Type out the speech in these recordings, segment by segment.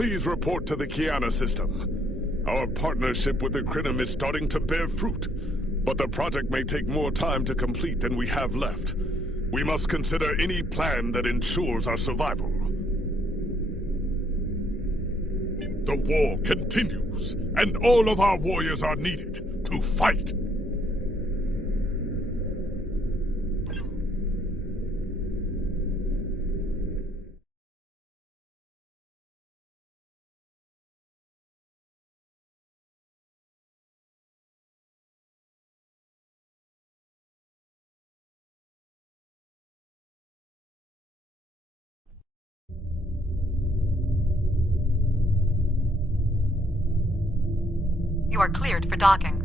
please report to the Kiana system. Our partnership with the Crinum is starting to bear fruit, but the project may take more time to complete than we have left. We must consider any plan that ensures our survival. The war continues, and all of our warriors are needed to fight. You are cleared for docking.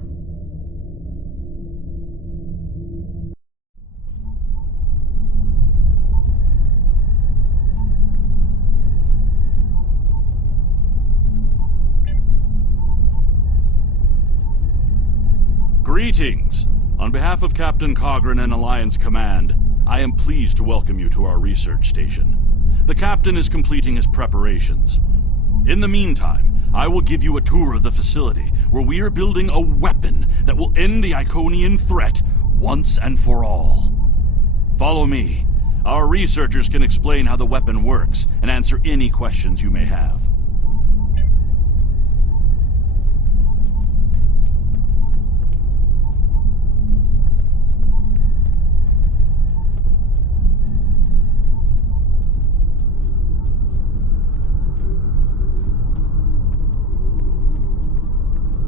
Greetings! On behalf of Captain Cogran and Alliance Command, I am pleased to welcome you to our research station. The Captain is completing his preparations. In the meantime, I will give you a tour of the facility, where we are building a weapon that will end the Iconian threat once and for all. Follow me. Our researchers can explain how the weapon works and answer any questions you may have.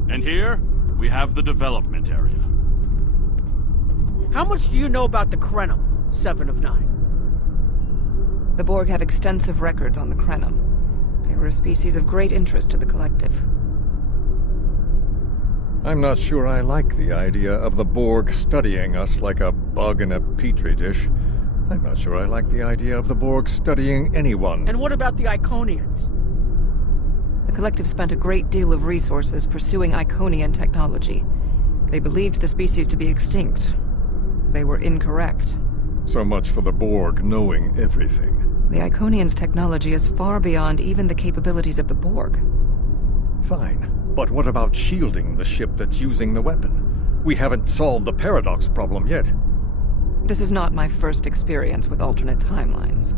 And here, we have the development area. How much do you know about the Crenum, 7 of 9? The Borg have extensive records on the Crenum. They were a species of great interest to the Collective. I'm not sure I like the idea of the Borg studying us like a bug in a petri dish. I'm not sure I like the idea of the Borg studying anyone. And what about the Iconians? The Collective spent a great deal of resources pursuing Iconian technology. They believed the species to be extinct. They were incorrect. So much for the Borg knowing everything. The Iconians' technology is far beyond even the capabilities of the Borg. Fine, but what about shielding the ship that's using the weapon? We haven't solved the paradox problem yet. This is not my first experience with alternate timelines.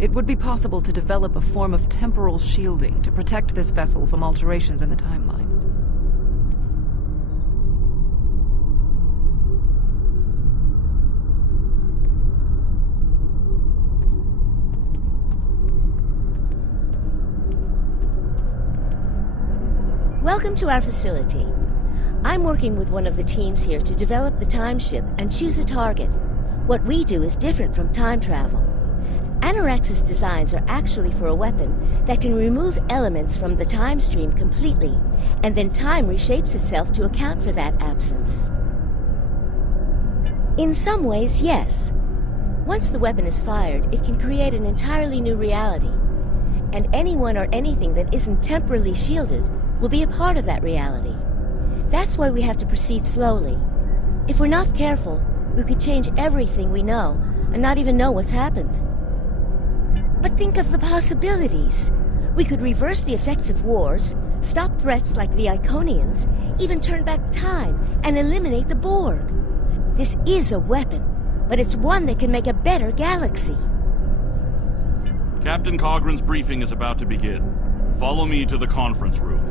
It would be possible to develop a form of temporal shielding to protect this vessel from alterations in the timeline. Welcome to our facility. I'm working with one of the teams here to develop the time ship and choose a target. What we do is different from time travel. Anorax's designs are actually for a weapon that can remove elements from the time stream completely, and then time reshapes itself to account for that absence. In some ways, yes. Once the weapon is fired, it can create an entirely new reality. And anyone or anything that isn't temporally shielded will be a part of that reality. That's why we have to proceed slowly. If we're not careful, we could change everything we know and not even know what's happened. But think of the possibilities. We could reverse the effects of wars, stop threats like the Iconians, even turn back time and eliminate the Borg. This is a weapon, but it's one that can make a better galaxy. Captain Cogran's briefing is about to begin. Follow me to the conference room.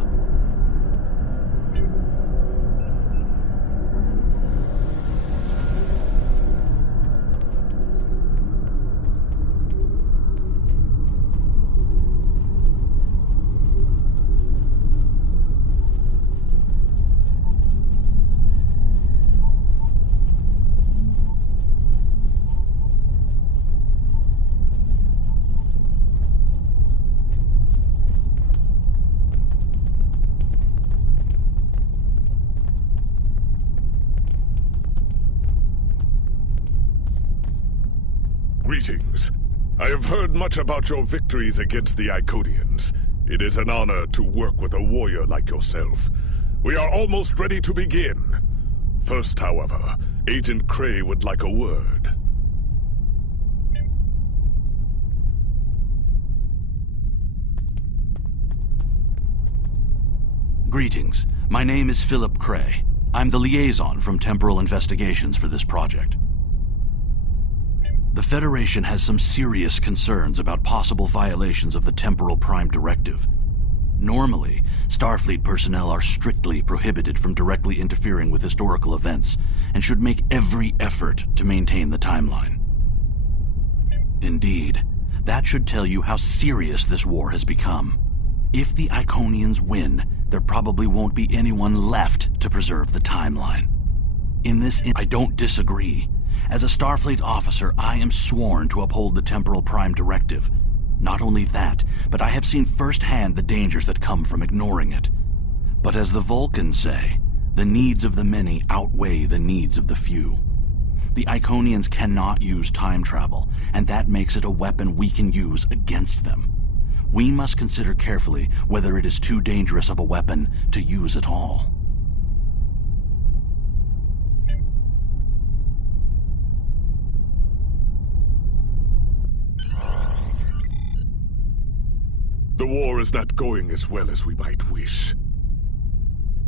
Greetings. I have heard much about your victories against the Iconians. It is an honor to work with a warrior like yourself. We are almost ready to begin. First, however, Agent Cray would like a word. Greetings. My name is Philip Cray. I'm the liaison from Temporal Investigations for this project. The Federation has some serious concerns about possible violations of the Temporal Prime Directive. Normally, Starfleet personnel are strictly prohibited from directly interfering with historical events and should make every effort to maintain the timeline. Indeed, that should tell you how serious this war has become. If the Iconians win, there probably won't be anyone left to preserve the timeline. I don't disagree. As a Starfleet officer, I am sworn to uphold the Temporal Prime Directive. Not only that, but I have seen firsthand the dangers that come from ignoring it. But as the Vulcans say, the needs of the many outweigh the needs of the few. The Iconians cannot use time travel, and that makes it a weapon we can use against them. We must consider carefully whether it is too dangerous of a weapon to use at all. The war is not going as well as we might wish.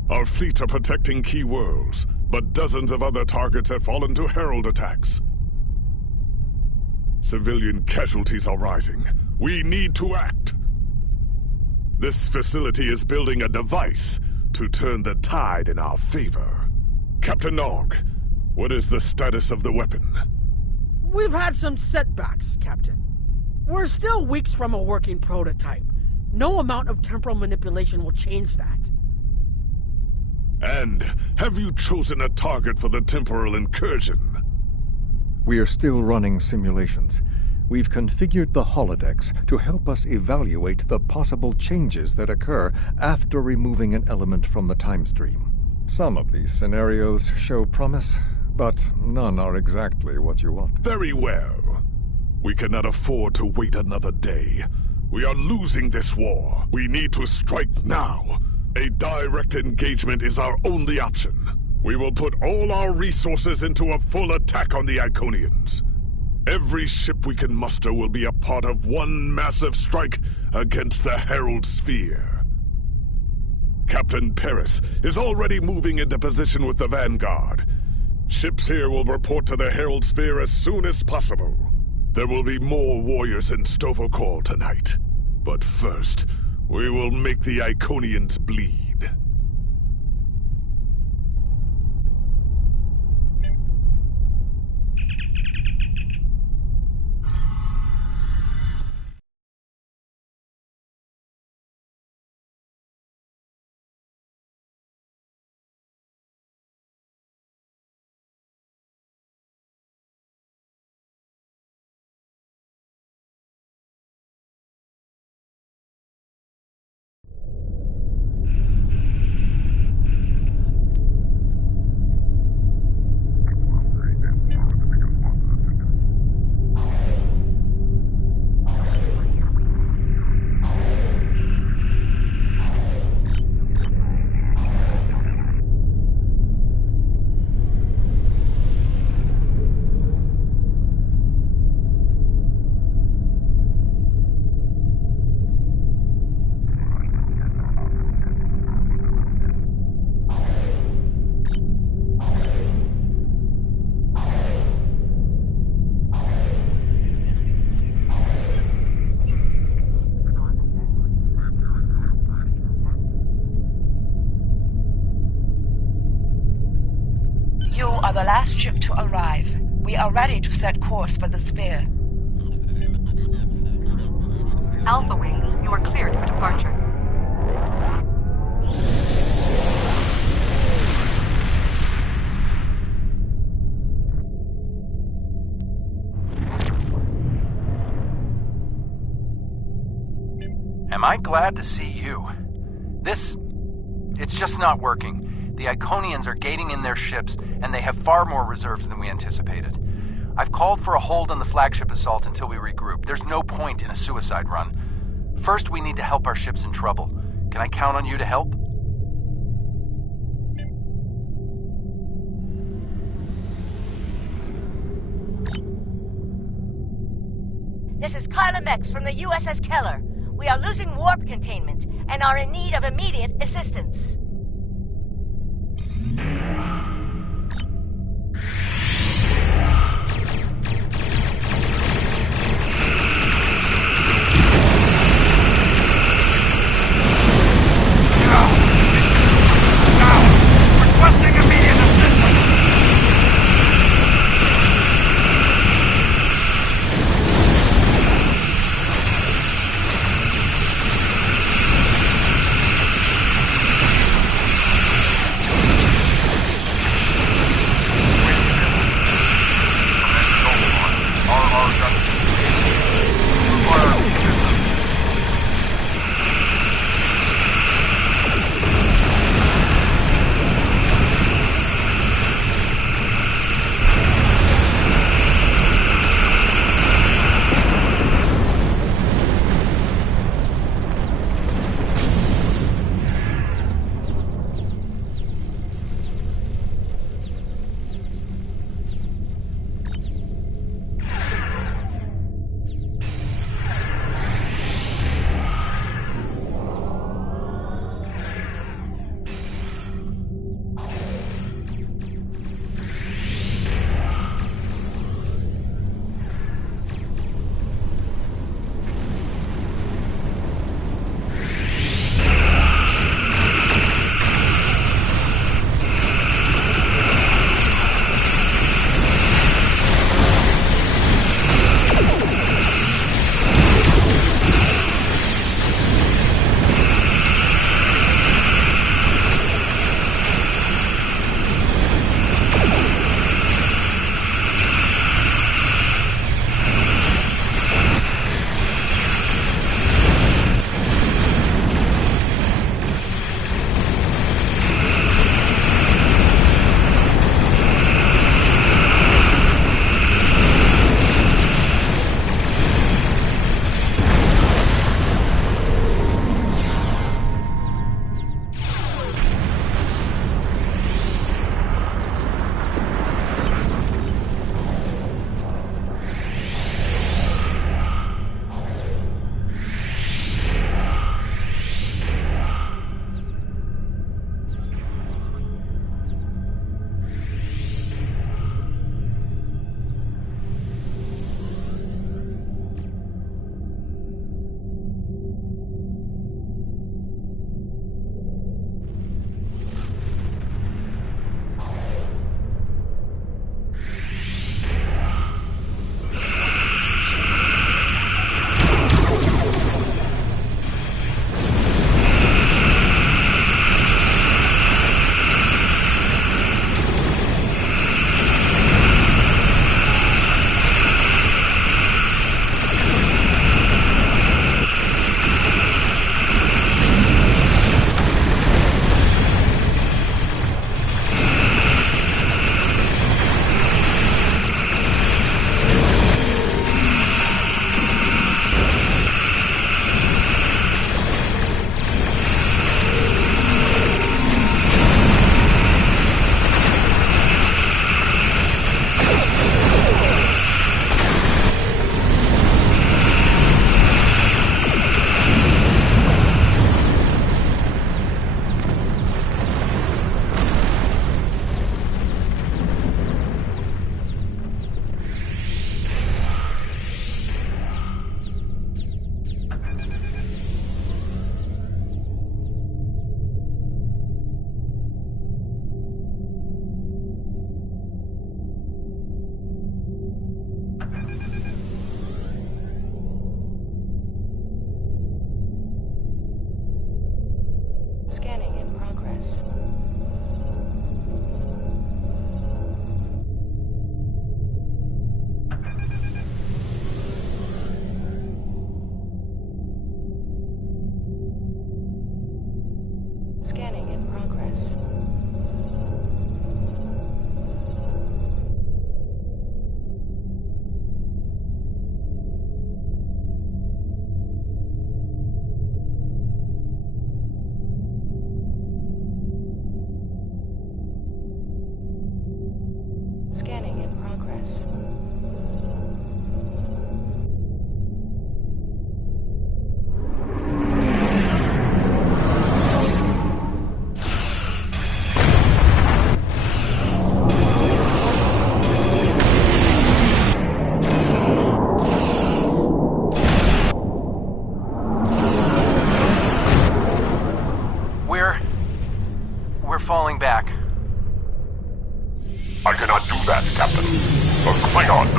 Our fleets are protecting key worlds, but dozens of other targets have fallen to Herald attacks. Civilian casualties are rising. We need to act. This facility is building a device to turn the tide in our favor. Captain Nog, what is the status of the weapon? We've had some setbacks, Captain. We're still weeks from a working prototype. No amount of temporal manipulation will change that. And have you chosen a target for the temporal incursion? We are still running simulations. We've configured the holodecks to help us evaluate the possible changes that occur after removing an element from the time stream. Some of these scenarios show promise, but none are exactly what you want. Very well. We cannot afford to wait another day. We are losing this war. We need to strike now. A direct engagement is our only option. We will put all our resources into a full attack on the Iconians. Every ship we can muster will be a part of one massive strike against the Herald Sphere. Captain Paris is already moving into position with the Vanguard. Ships here will report to the Herald Sphere as soon as possible. There will be more warriors in Stovokor tonight. But first, we will make the Iconians bleed. The last ship to arrive. We are ready to set course for the sphere. Alpha Wing, you are cleared for departure. Am I glad to see you? It's just not working. The Iconians are gating in their ships, and they have far more reserves than we anticipated. I've called for a hold on the flagship assault until we regroup. There's no point in a suicide run. First, we need to help our ships in trouble. Can I count on you to help? This is Carla Mex from the USS Keller. We are losing warp containment and are in need of immediate assistance. Requesting immediate assistance!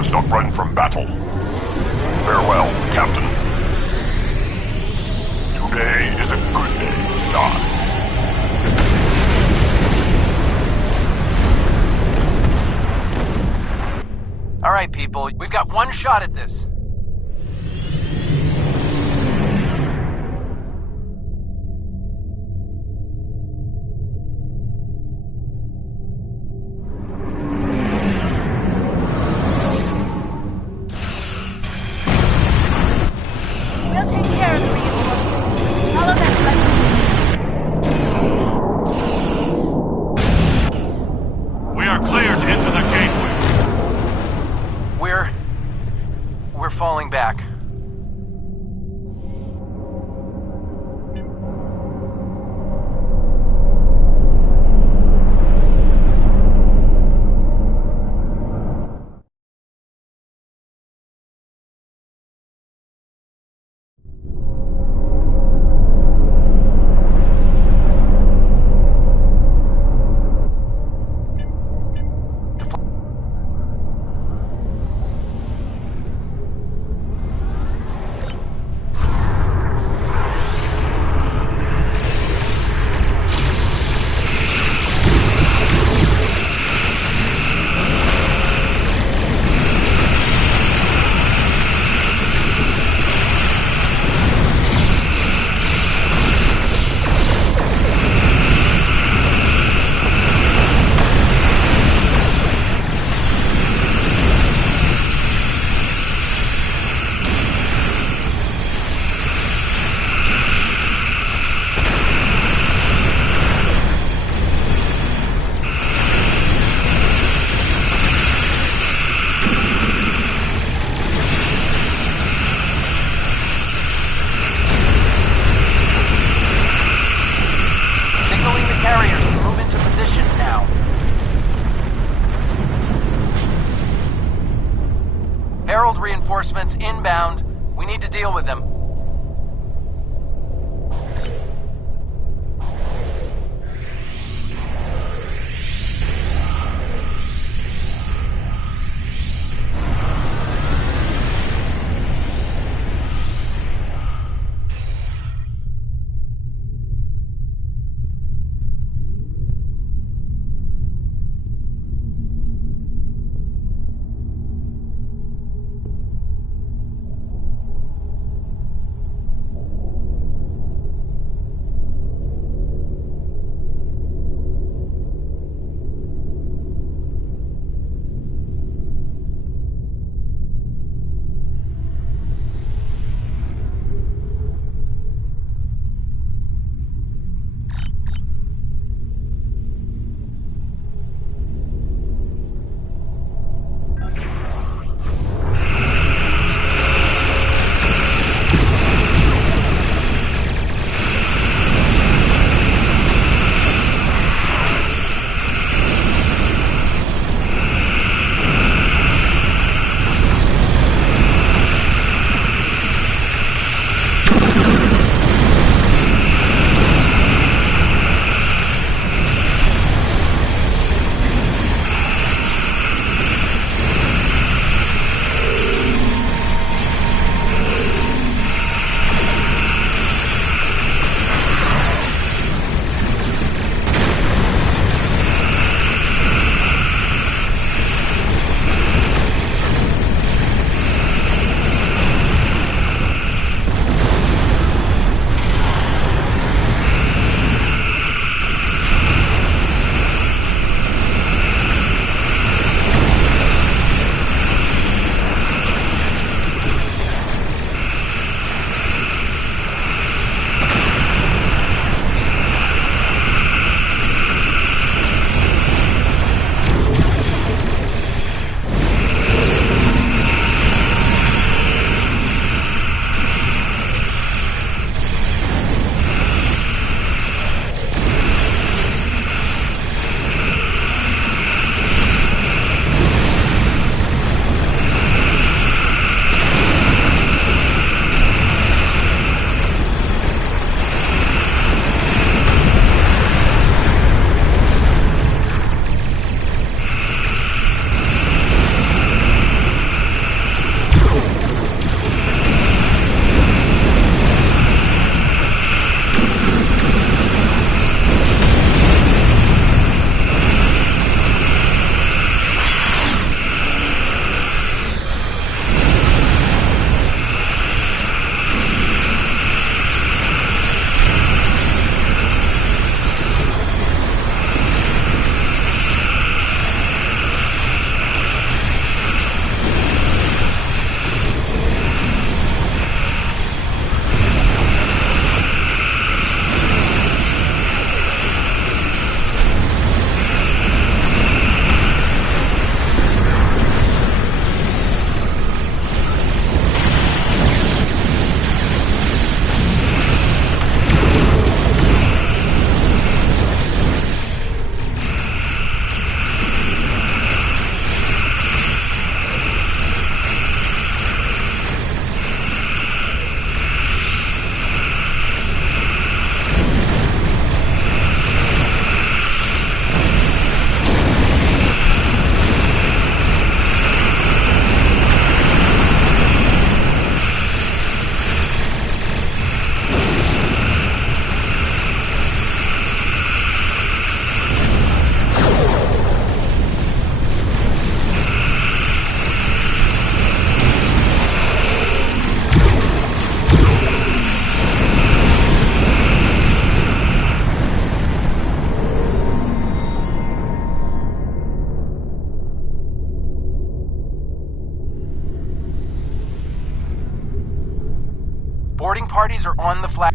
must not run from battle. Farewell, Captain. Today is a good day to die. All right, people, we've got one shot at this. We'll take care of the reinforcements. Follow that We are clear to enter the gateway. We're falling back. Herald reinforcements inbound. We need to deal with them. Boarding parties are on the flag.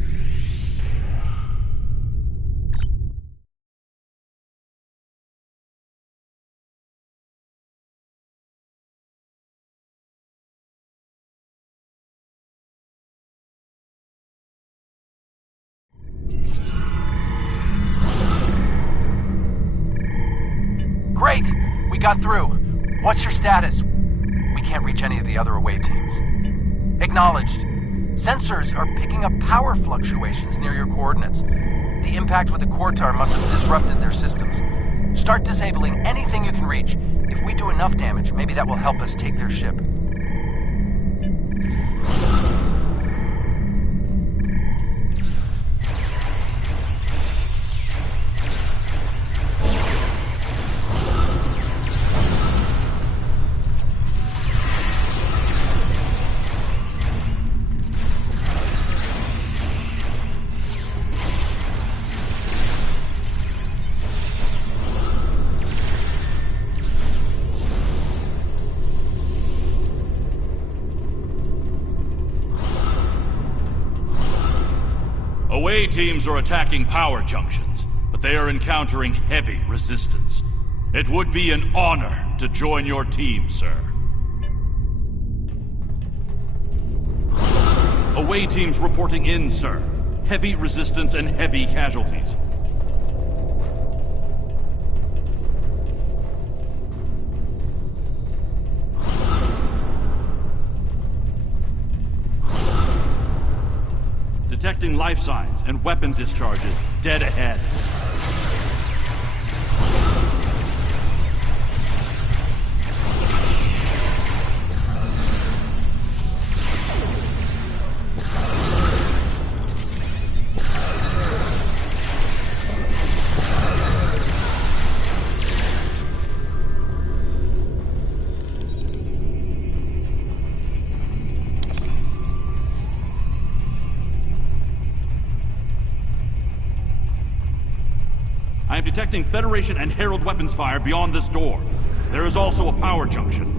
Great! We got through. What's your status? We can't reach any of the other away teams. Acknowledged. Sensors are picking up power fluctuations near your coordinates. The impact with the Quartar must have disrupted their systems. Start disabling anything you can reach. If we do enough damage, maybe that will help us take their ship. Away teams are attacking power junctions, but they are encountering heavy resistance. It would be an honor to join your team, sir. Away teams reporting in, sir. Heavy resistance and heavy casualties. Detecting life signs and weapon discharges dead ahead. I am detecting Federation and Herald weapons fire beyond this door. There is also a power junction.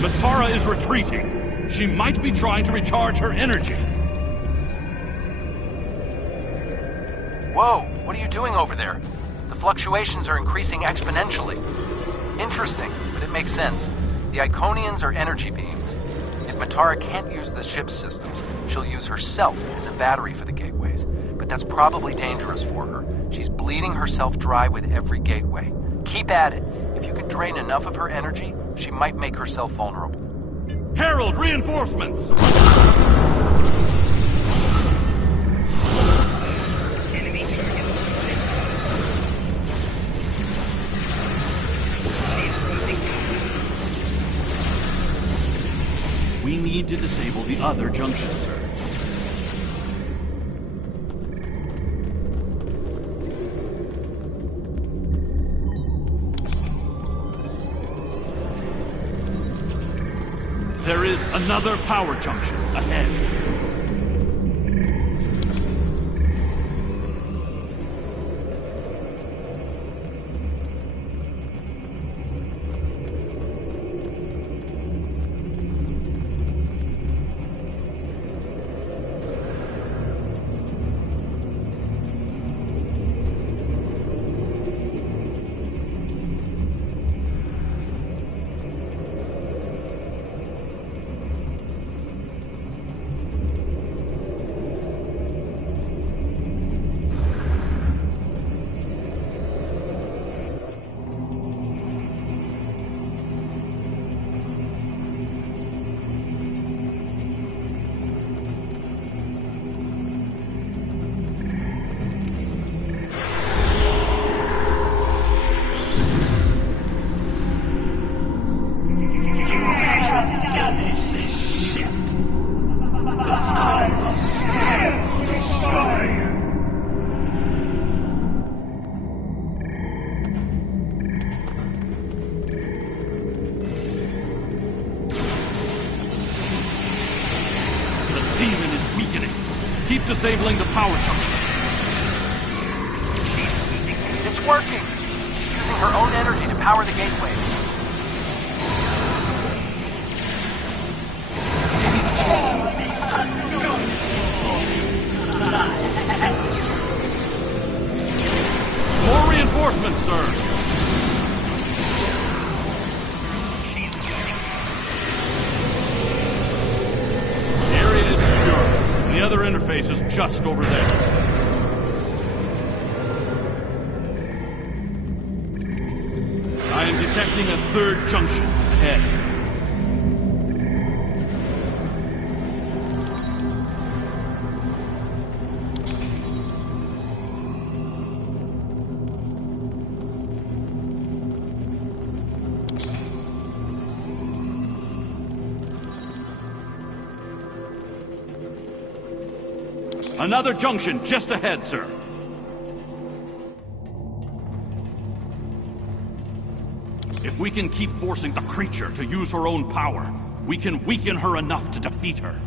Matara is retreating. She might be trying to recharge her energy. Whoa, what are you doing over there? The fluctuations are increasing exponentially. Interesting, but it makes sense. The Iconians are energy beings. If Matara can't use the ship's systems, she'll use herself as a battery for the gateways. But that's probably dangerous for her. She's bleeding herself dry with every gateway. Keep at it. If you can drain enough of her energy, she might make herself vulnerable. Herald, reinforcements! We need to disable the other junction, sir. There is another power junction ahead. Keep disabling the power junction. It's working! She's using her own energy to power the gateways. More reinforcements, sir. The other interface is just over there. I am detecting a third junction ahead. Another junction just ahead, sir. If we can keep forcing the creature to use her own power, we can weaken her enough to defeat her.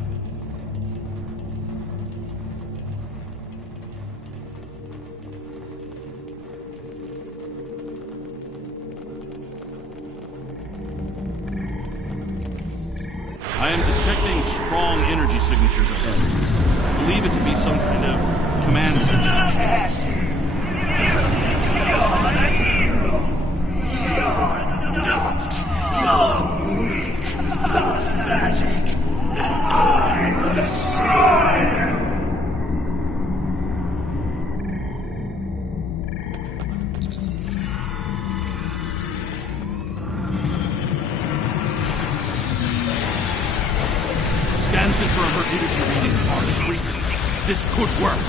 I am detecting strong energy signatures ahead. I believe it to be some kind of command signal. Scans confirm her energy readings are decreasing. This could work.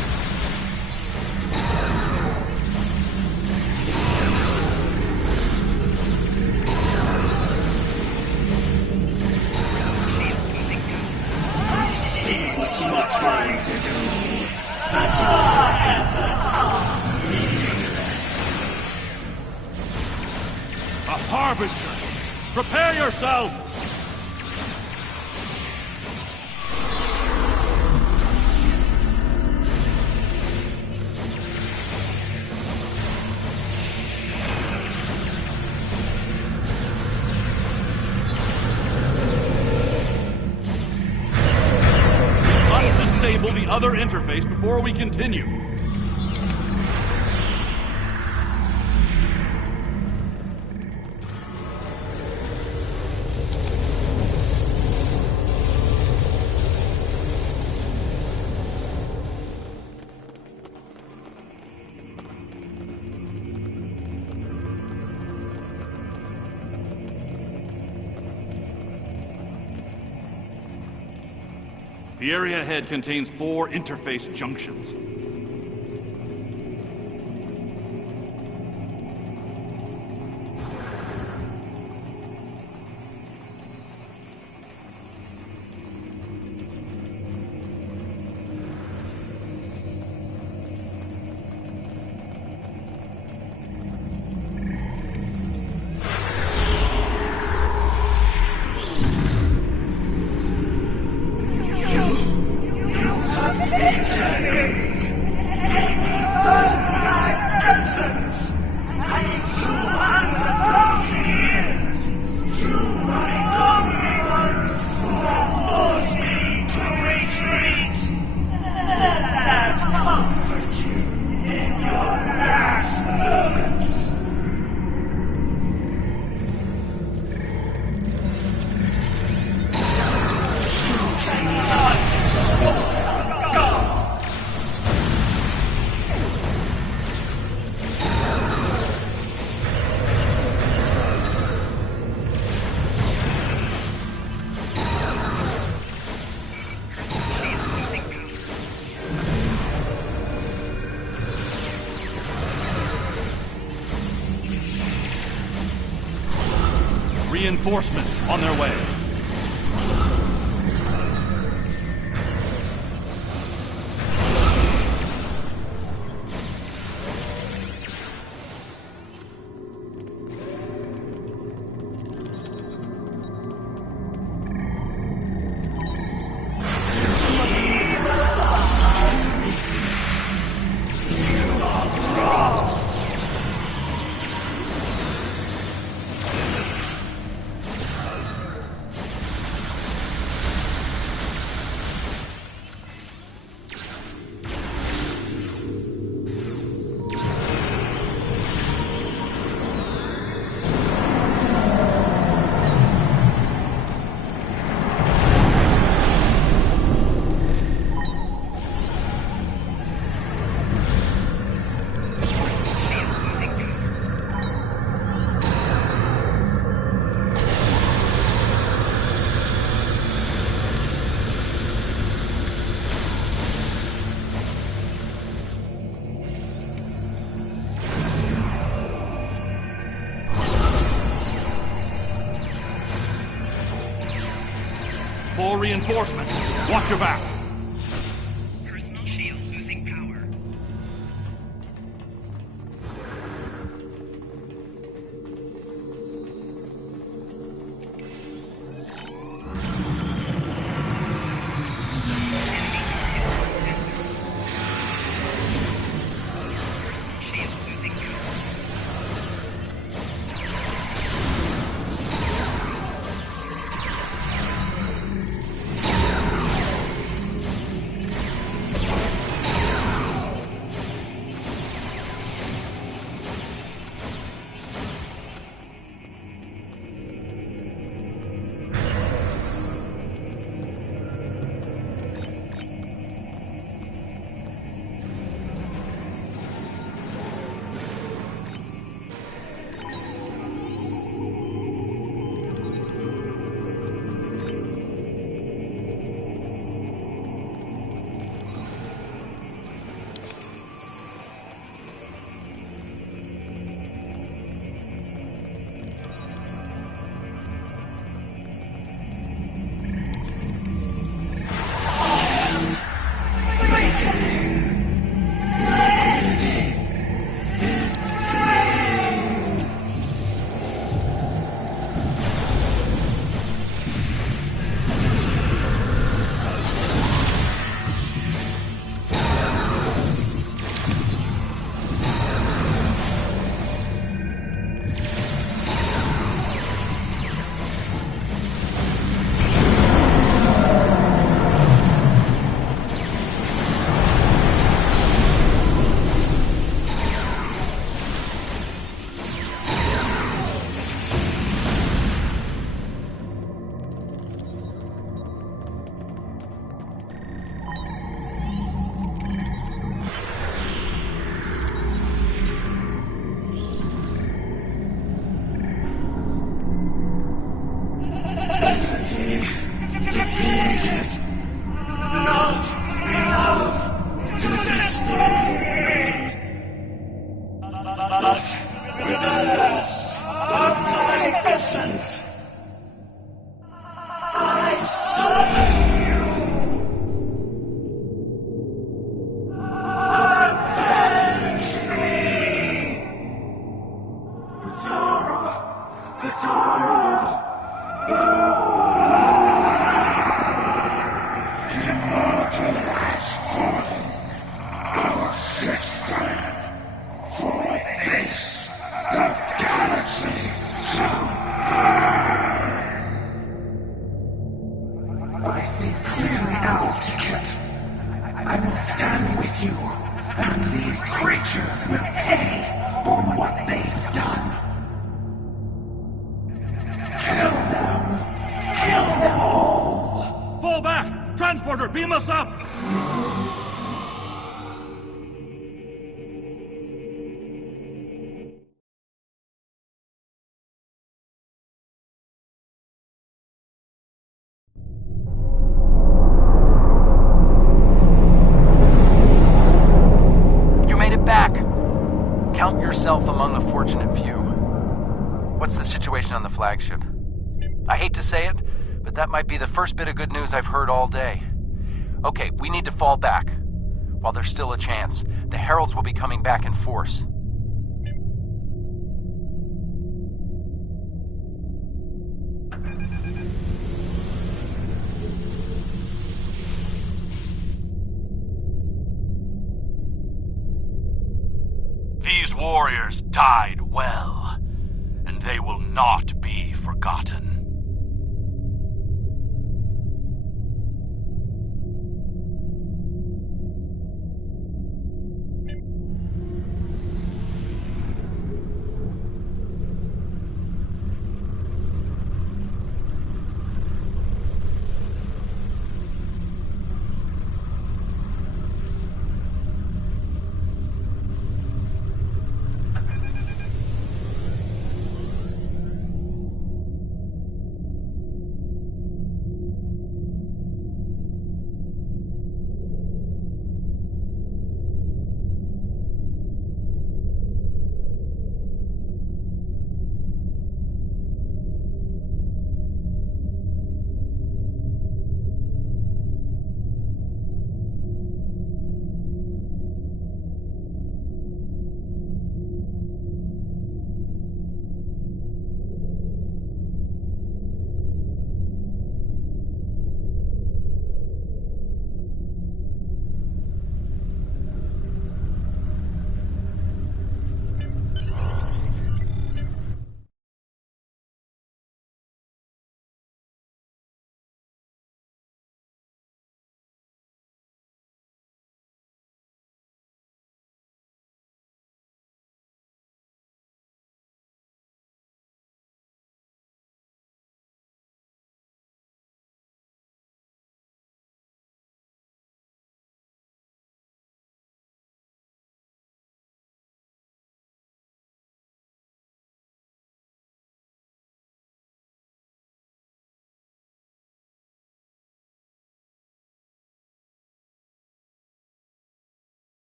A harbinger! Prepare yourself! Must disable the other interface before we continue. The area ahead contains 4 interface junctions. Reinforcements on their way. More reinforcements. Watch your back. Personal shield losing power. I see clearly now, Ticket. I will stand with you, and these creatures will pay for what they've done. Kill them! Kill them all! Fall back! Transporter, beam us up! Count yourself among a fortunate few. What's the situation on the flagship? I hate to say it, but that might be the first bit of good news I've heard all day. Okay, we need to fall back. While there's still a chance, the Heralds will be coming back in force. These warriors died well, and they will not be forgotten.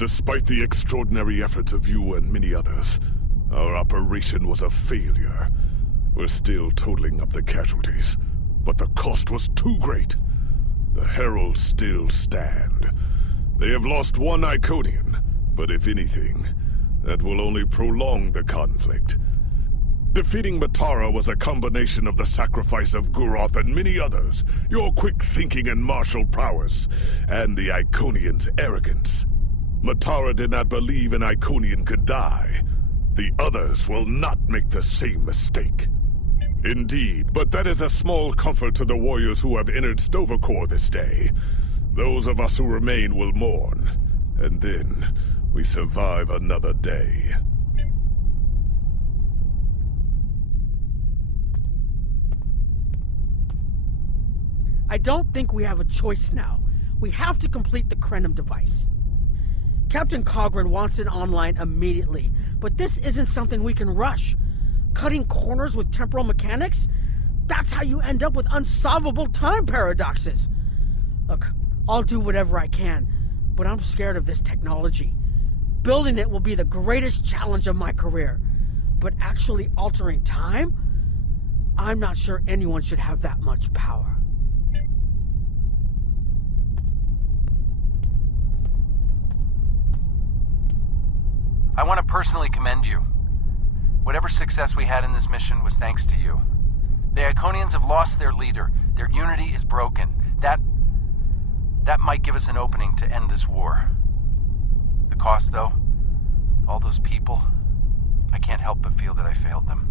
Despite the extraordinary efforts of you and many others, our operation was a failure. We're still totaling up the casualties, but the cost was too great. The Heralds still stand. They have lost one Iconian, but if anything, that will only prolong the conflict. Defeating Matara was a combination of the sacrifice of Guroth and many others, your quick thinking and martial prowess, and the Iconians' arrogance. Matara did not believe an Iconian could die. The others will not make the same mistake. Indeed, but that is a small comfort to the warriors who have entered Stavokor this day. Those of us who remain will mourn, and then we survive another day. I don't think we have a choice now. We have to complete the Krenim device. Captain Cogran wants it online immediately, but this isn't something we can rush. Cutting corners with temporal mechanics? That's how you end up with unsolvable time paradoxes. Look, I'll do whatever I can, but I'm scared of this technology. Building it will be the greatest challenge of my career, but actually altering time? I'm not sure anyone should have that much power. I want to personally commend you. Whatever success we had in this mission was thanks to you. The Iconians have lost their leader. Their unity is broken. That might give us an opening to end this war. The cost, though, all those people, I can't help but feel that I failed them.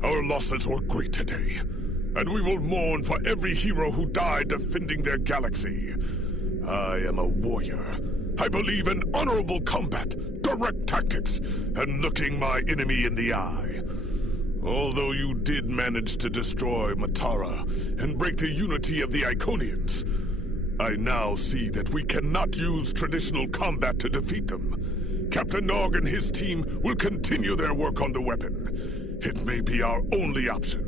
Our losses were great today, and we will mourn for every hero who died defending their galaxy. I am a warrior. I believe in honorable combat, direct tactics, and looking my enemy in the eye. Although you did manage to destroy Matara and break the unity of the Iconians, I now see that we cannot use traditional combat to defeat them. Captain Nog and his team will continue their work on the weapon. It may be our only option.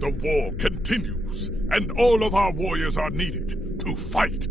The war continues, and all of our warriors are needed to fight.